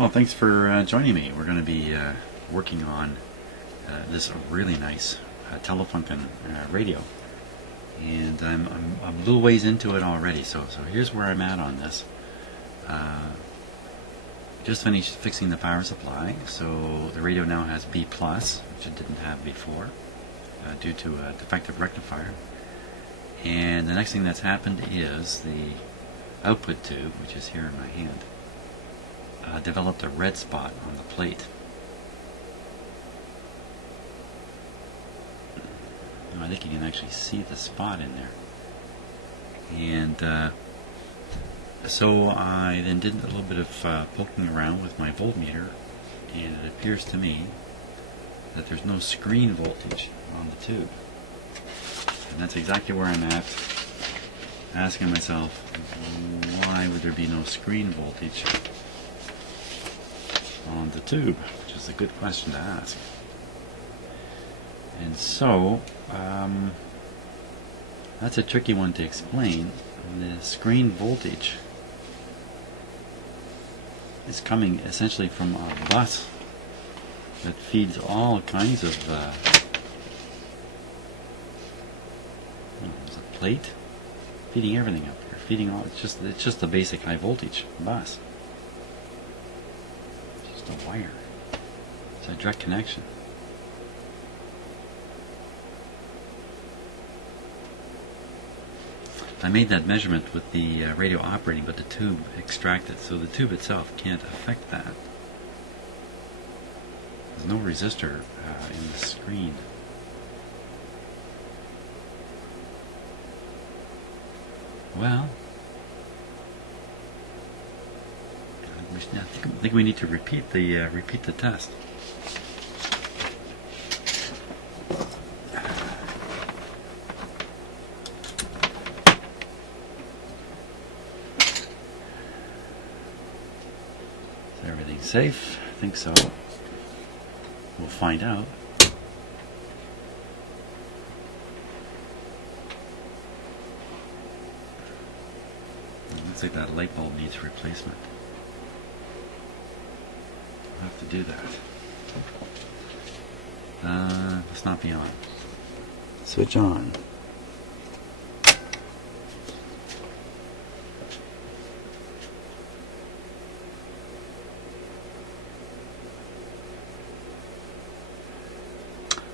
Well, thanks for joining me. We're going to be working on this really nice Telefunken radio, and I'm a little ways into it already. So here's where I'm at on this. Just finished fixing the power supply, so the radio now has B+, which it didn't have before, due to a defective rectifier. And the next thing that's happened is the output tube, which is here in my hand, developed a red spot on the plate. I think you can actually see the spot in there. And so I then did a little bit of poking around with my voltmeter, and it appears to me that there's no screen voltage on the tube. And that's exactly where I'm at, asking myself, why would there be no screen voltage on the tube? Which is a good question to ask. And so, that's a tricky one to explain. The screen voltage is coming essentially from a bus that feeds all kinds of there's a plate feeding everything up here, feeding all. It's just a basic high voltage bus. It's just a wire. It's a direct connection. I made that measurement with the radio operating, but the tube extracted, so the tube itself can't affect that. There's no resistor in the screen. Well, I think we need to repeat the test. Is everything safe? I think so. We'll find out. Looks like that light bulb needs replacement. I'll have to do that. Let's not be on. Switch on.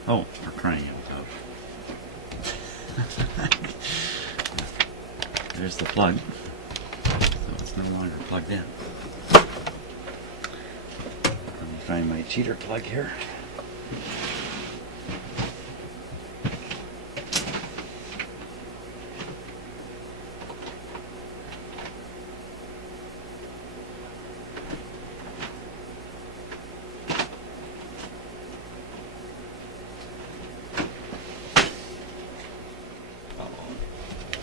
Oh, we're crying out loud. There's the plug. So it's no longer plugged in. Let me find my cheater plug here.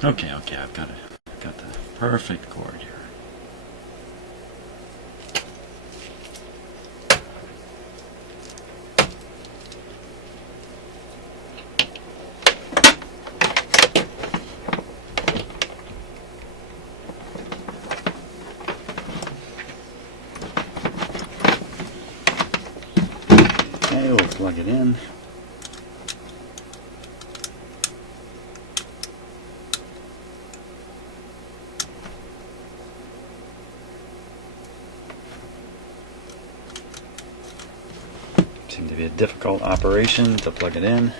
Okay, I've got the perfect cord here. Okay, we'll plug it in. Seemed to be a difficult operation to plug it in.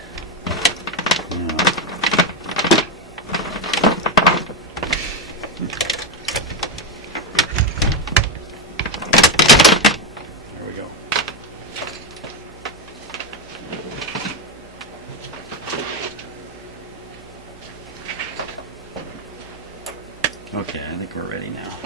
There we go. Okay, I think we're ready now.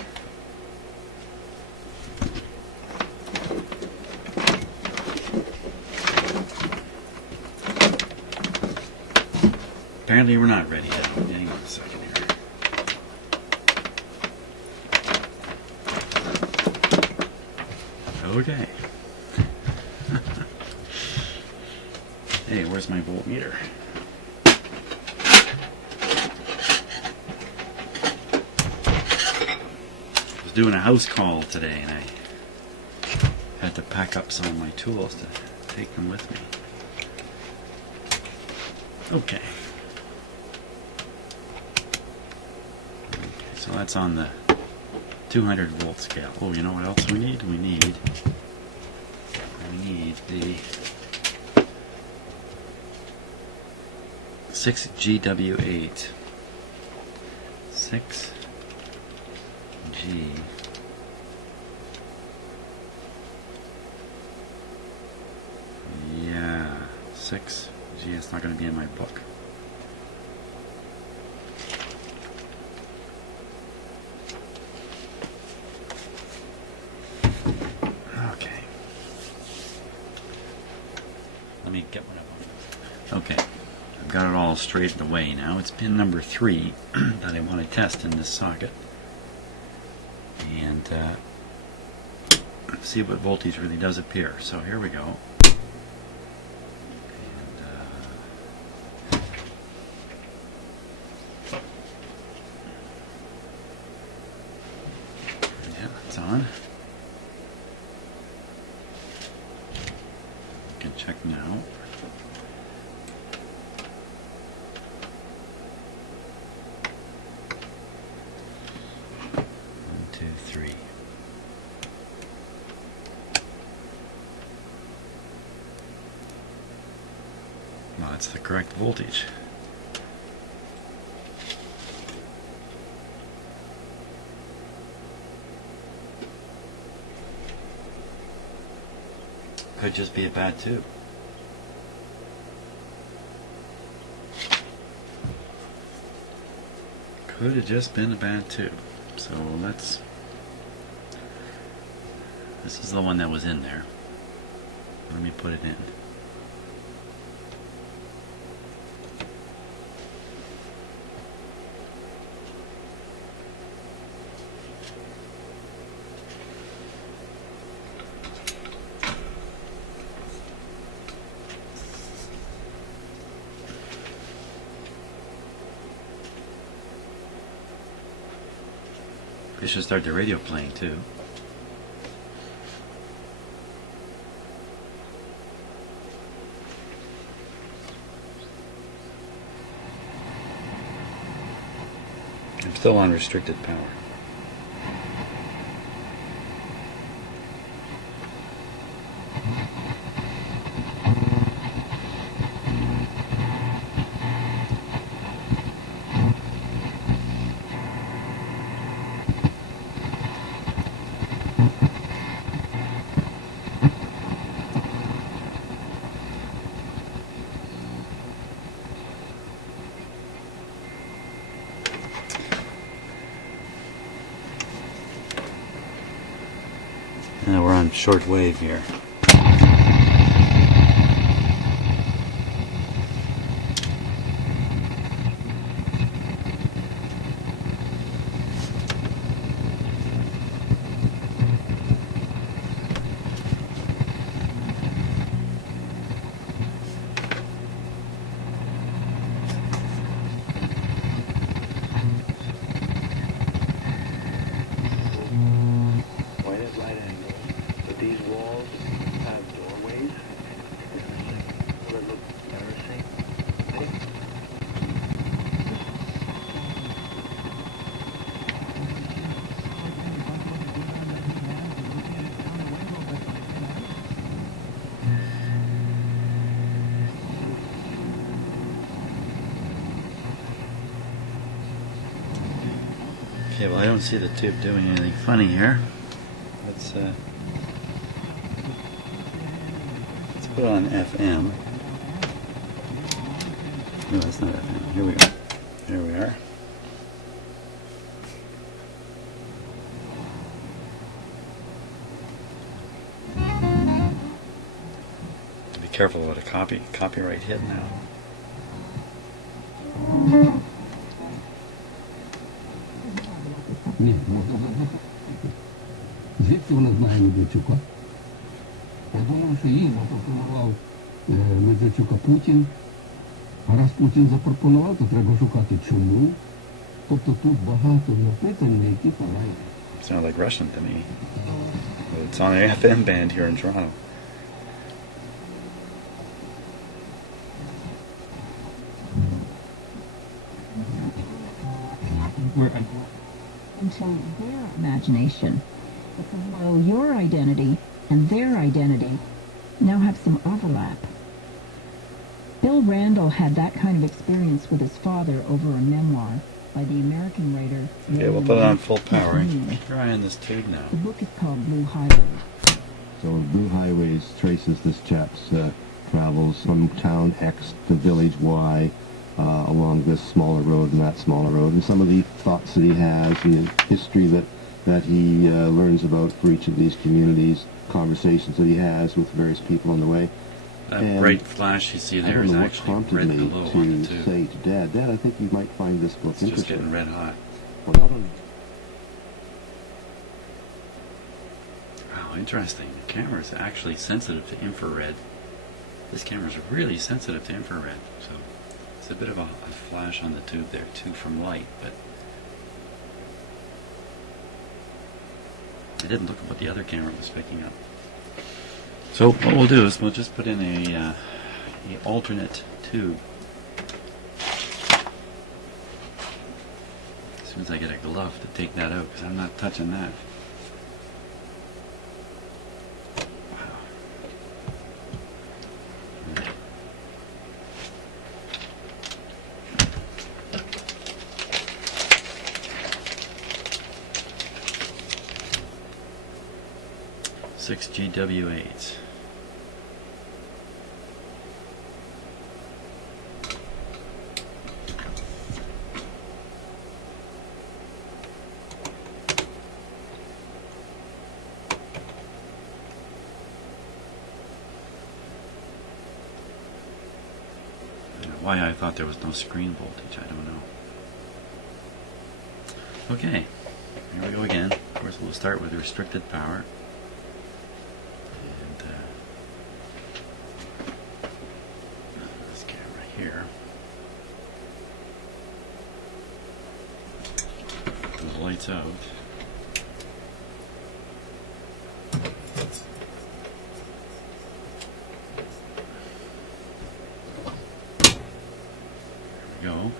Apparently we're not ready yet. Hang on a second here. Okay. Hey, where's my voltmeter? I was doing a house call today, and I had to pack up some of my tools to take them with me. Okay. So that's on the 200 volt scale. Oh, you know what else we need? We need the 6GW8. 6G. Yeah, 6G. It's not going to be in my book. Okay. Let me get one of them. Okay. I've got it all straightened away now. It's pin number 3 that I want to test in this socket. And see what voltage really does appear. So here we go. Yeah, it's on. You can check now. Well, that's the correct voltage. Could just be a bad tube. Could have just been a bad tube. So let's... This is the one that was in there. Let me put it in. They should start the radio playing too. I'm still on restricted power. Now we're on short wave here. These walls have doorways. Will it look embarrassing? Okay, well I don't see the tube doing anything funny here. Let's put it on FM. No, that's not FM. Here we go. There we are. Be careful with a copyright hit now. Ні, звідки вона знає Медведчука? Я думаю, що їй запропонував Медведчука Путін. А раз Путін запропонував, то треба шукати чому. Тобто тут багато запитань, на які пора. Sound like Russian to me. It's on an FM band here in Toronto. Into their imagination. But somehow your identity and their identity now have some overlap. Bill Randall had that kind of experience with his father over a memoir by the American writer. Okay, we'll put it on full power. Keep your eye on this tube now. The book is called Blue Highway. So Blue Highways traces this chap's travels from town X to village Y along this smaller road and that smaller road, and some of the thoughts that he has, the history that he learns about for each of these communities, conversations that he has with various people on the way. That And bright flash you see I there don't is know what actually prompted red me below on the to tube. say to Dad, Dad, I think you might find this book It's just interesting. getting red hot. Well, not only Wow, interesting. The camera is actually sensitive to infrared. This camera is really sensitive to infrared, so it's a bit of a flash on the tube there too from light, but I didn't look at what the other camera was picking up. So what we'll do is we'll just put in a alternate tube. As soon as I get a glove to take that out, because I'm not touching that. Six GW8. Why I thought there was no screen voltage, I don't know. Okay, here we go again. Of course, we'll start with restricted power. And this camera here. The lights out. There we go.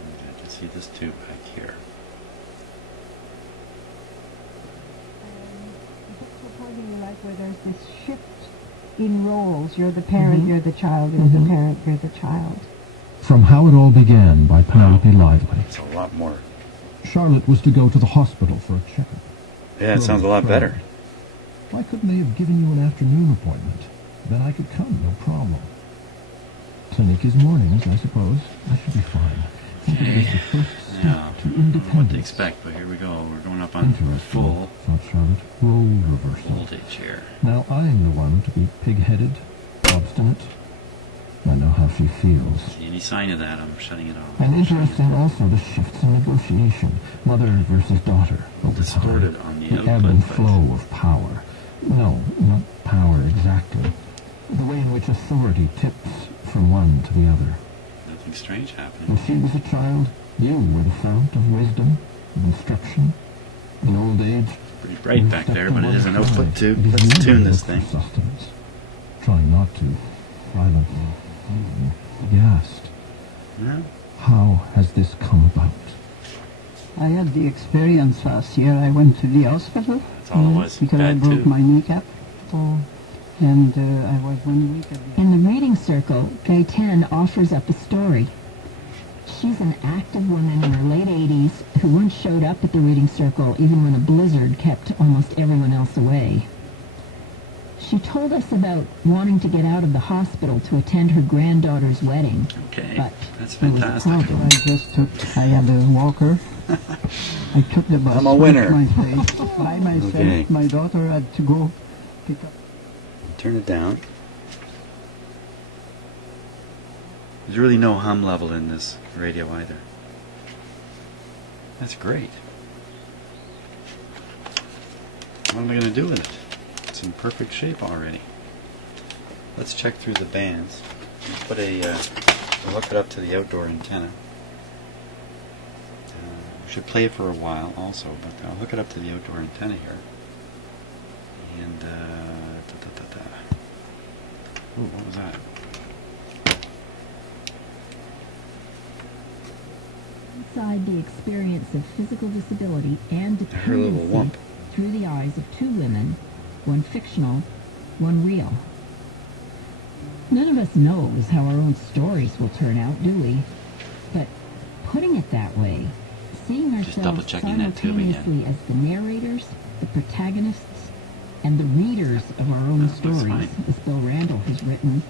And I can see this tube back here. Like where there's this shift in roles. You're the parent, you're the child, you're the parent, you're the child. From How It All Began by Penelope Lively. It's a lot more. Charlotte was to go to the hospital for a checkup. Yeah, it sounds a lot better. Why couldn't they have given you an afternoon appointment? Then I could come, no problem. Clinic is mornings, I suppose. I should be fine. Think of it as the first step Now, to I don't know what to independence. expect, but here we go. We're going up on Interesting, full thought Charlotte. Role reversal. voltage here. Now I am the one to be pig-headed, obstinate. I know how she feels. See any sign of that, I'm shutting it off. And interesting also the shifts in negotiation, mother versus daughter, over Distorted time. on the ebb output, and but- flow of power. No, not power exactly. The way in which authority tips from one to the other. Nothing strange happening. When she was a child, you were the fount of wisdom, of instruction. In old age, Pretty bright you back stepped there, to but it one is an output side. tube. It is Let's you tune who this look for thing. sustenance. Trying not to, violently, gasped. Yeah. How has this come about? I had the experience last year. I went to the hospital That's all it was. because I Bad broke tube. my kneecap. And I was 1 week at the In the reading circle, Gaëtane offers up a story. She's an active woman in her late 80s who once showed up at the reading circle even when a blizzard kept almost everyone else away. She told us about wanting to get out of the hospital to attend her granddaughter's wedding, Okay, but that's there was a fantastic. problem. I just took, I had a walker. I took the bus I'm a with winner. my face by myself. Okay. My daughter had to go pick up. Turn it down. There's really no hum level in this radio either. That's great. What am I going to do with it? It's in perfect shape already. Let's check through the bands. Put a, I'll hook it up to the outdoor antenna. We should play it for a while also, but I'll hook it up to the outdoor antenna here. And, Ooh, what was that? Inside the experience of physical disability and I heard a little dependency whump. through the eyes of two women, one fictional, one real. None of us knows how our own stories will turn out, do we? But putting it that way, seeing Just double ourselves checking that tube again. simultaneously as the narrators, the protagonists, and the readers of our own That's stories, fine. as Bill Randall has written,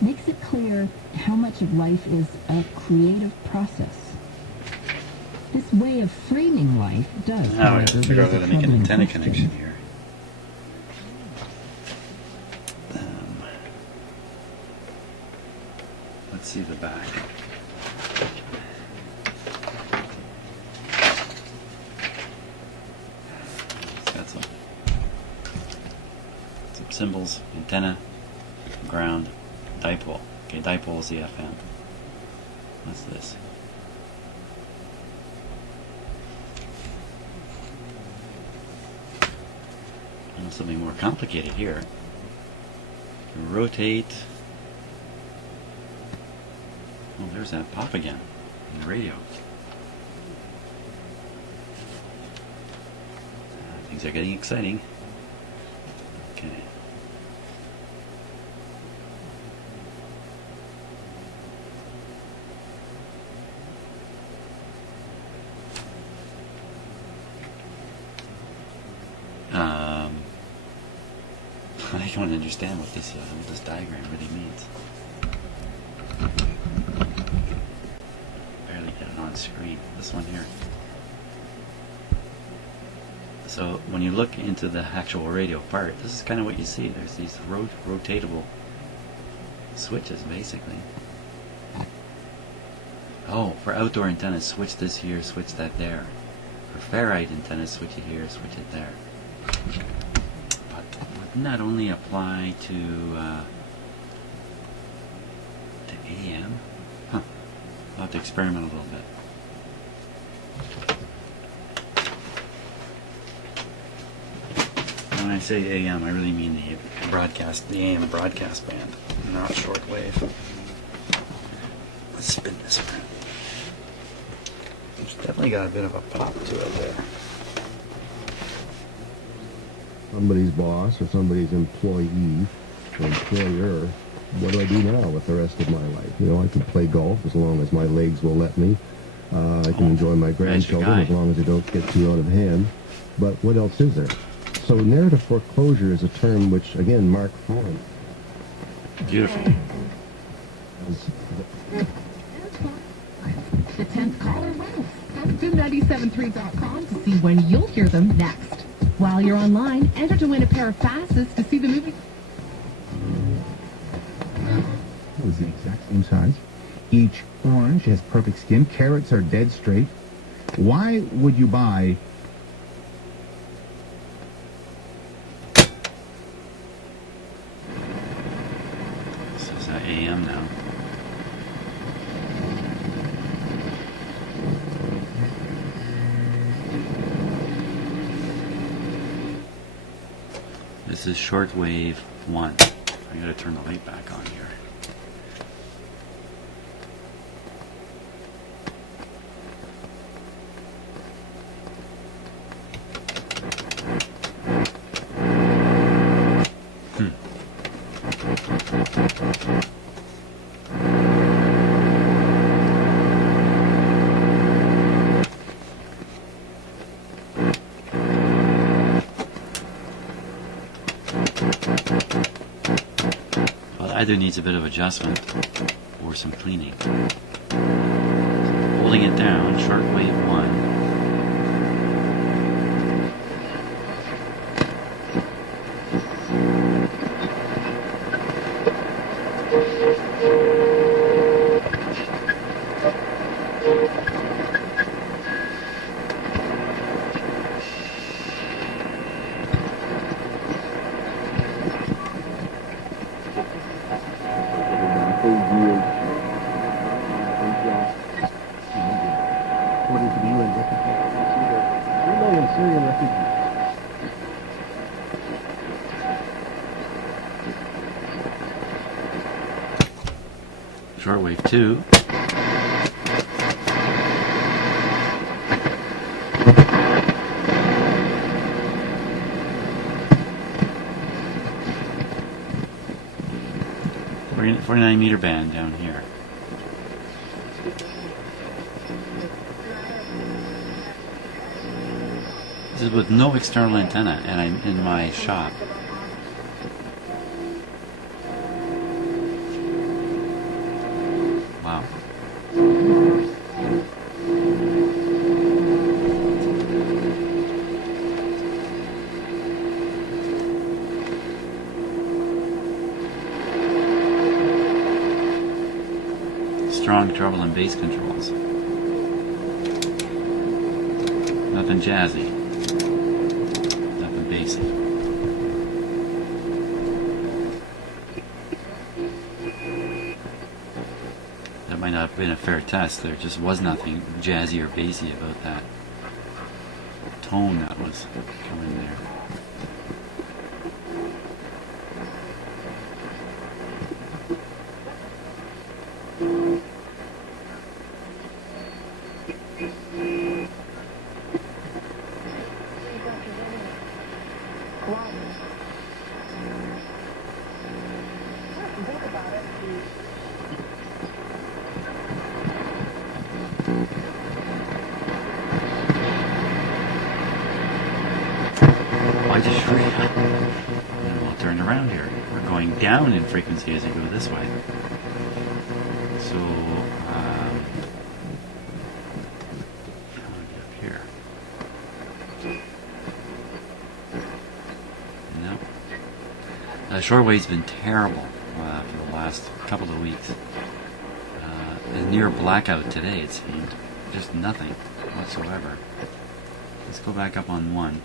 makes it clear how much of life is a creative process. This way of framing life does, Now I however, gotta figure out raise how a to make an troubling antenna question. connection here. Let's see the back. It's got some symbols, antenna, ground, dipole. Okay, dipole is the FM. What's this? Something more complicated here. You rotate. Oh, there's that pop again in the radio. Things are getting exciting. Okay. I don't understand what this diagram really means. Barely get it on screen. This one here. So when you look into the actual radio part, this is kind of what you see. There's these rotatable switches, basically. Oh, for outdoor antennas, switch this here, switch that there. For ferrite antennas, switch it here, switch it there. Wouldn't that only apply to AM? Huh. I'll have to experiment a little bit. When I say AM, I really mean the AM broadcast band, not shortwave. Let's spin this around. It's definitely got a bit of a pop to it there. Somebody's boss or somebody's employee or employer, what do I do now with the rest of my life? You know, I can play golf as long as my legs will let me. I can enjoy my grandchildren guy. as long as they don't get too out of hand. But what else is there? So narrative foreclosure is a term which, again, Mark Foran. Beautiful. The 10th caller wins. Go to Boom973.com to see when you'll hear them next. While you're online, enter to win a pair of passes to see the movie. It was the exact same size. Each orange has perfect skin. Carrots are dead straight. Why would you buy... This is AM now. This is shortwave 1. I gotta turn the light back on here. Well, either needs a bit of adjustment or some cleaning. Holding it down, shortwave 1. According to the UN rectifier, there are 3 million Syrian refugees. Shortwave 2. We're in 49-meter band down here. This is with no external antenna, and I'm in my shop. Wow. Strong treble and bass controls. Nothing jazzy. Nothing bassy. That might not have been a fair test. There just was nothing jazzy or bassy about that tone that was coming there. I just hurry up and we'll turn around here. We're going down in frequency as I go this way. So, I'll get up here. No. Shortwave's been terrible for the last couple of weeks. A near blackout today, it seemed. Just nothing whatsoever. Let's go back up on 1.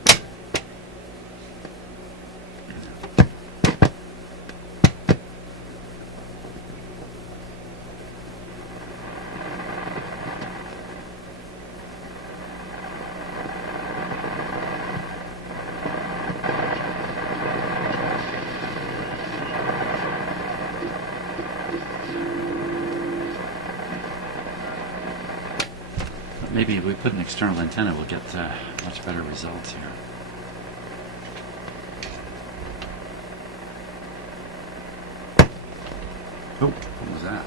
Maybe if we put an external antenna, we'll get much better results here. Oh, what was that?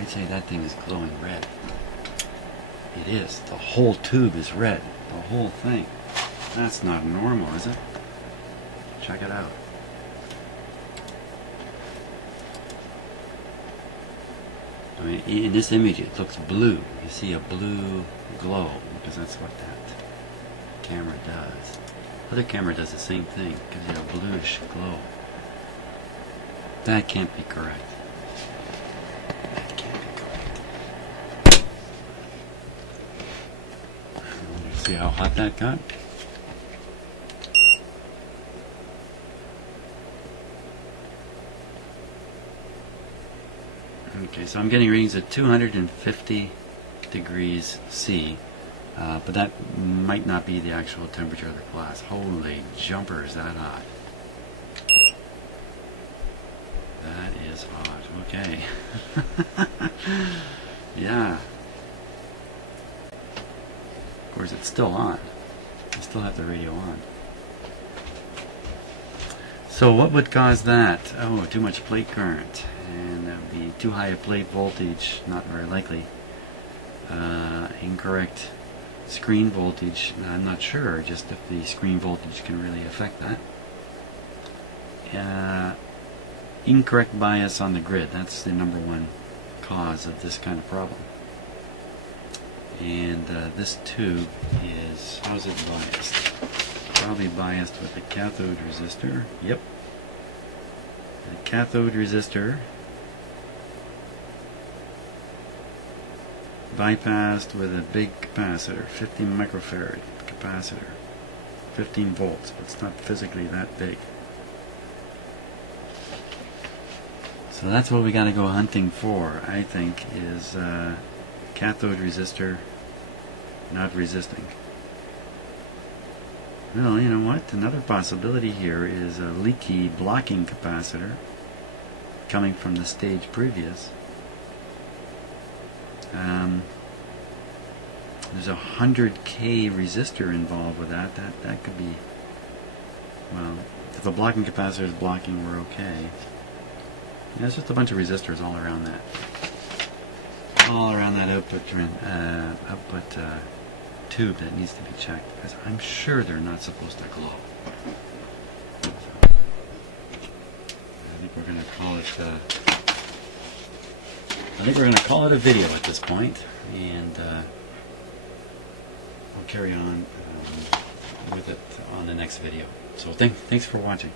I'd say that thing is glowing red. It is. The whole tube is red. The whole thing. That's not normal, is it? Check it out. I mean, in this image it looks blue. You see a blue glow because that's what that camera does. Other camera does the same thing. It gives you a bluish glow. That can't be correct. See how hot that got? Okay, so I'm getting readings at 250 degrees C, but that might not be the actual temperature of the glass. Holy jumper, is that hot. That is hot, okay. Yeah. Of course, it's still on. I still have the radio on. So what would cause that? Oh, too much plate current. And that would be too high a plate voltage, not very likely. Incorrect screen voltage, I'm not sure, just if the screen voltage can really affect that. Incorrect bias on the grid, that's the #1 cause of this kind of problem. And this tube is, how's it biased? Probably biased with a cathode resistor. Yep. The cathode resistor bypassed with a big capacitor, 50 microfarad capacitor, 15 volts, but it's not physically that big. So that's what we got to go hunting for, I think, is cathode resistor not resisting. Well, you know what? Another possibility here is a leaky blocking capacitor coming from the stage previous. There's a 100K resistor involved with that. That could be, well, if the blocking capacitor is blocking, we're okay. Yeah, it's just a bunch of resistors all around that. All around that output tube that needs to be checked, because I'm sure they're not supposed to glow. So, I think we're going to call it. I think we're going to call it a video at this point, and we'll carry on with it on the next video. So thanks for watching.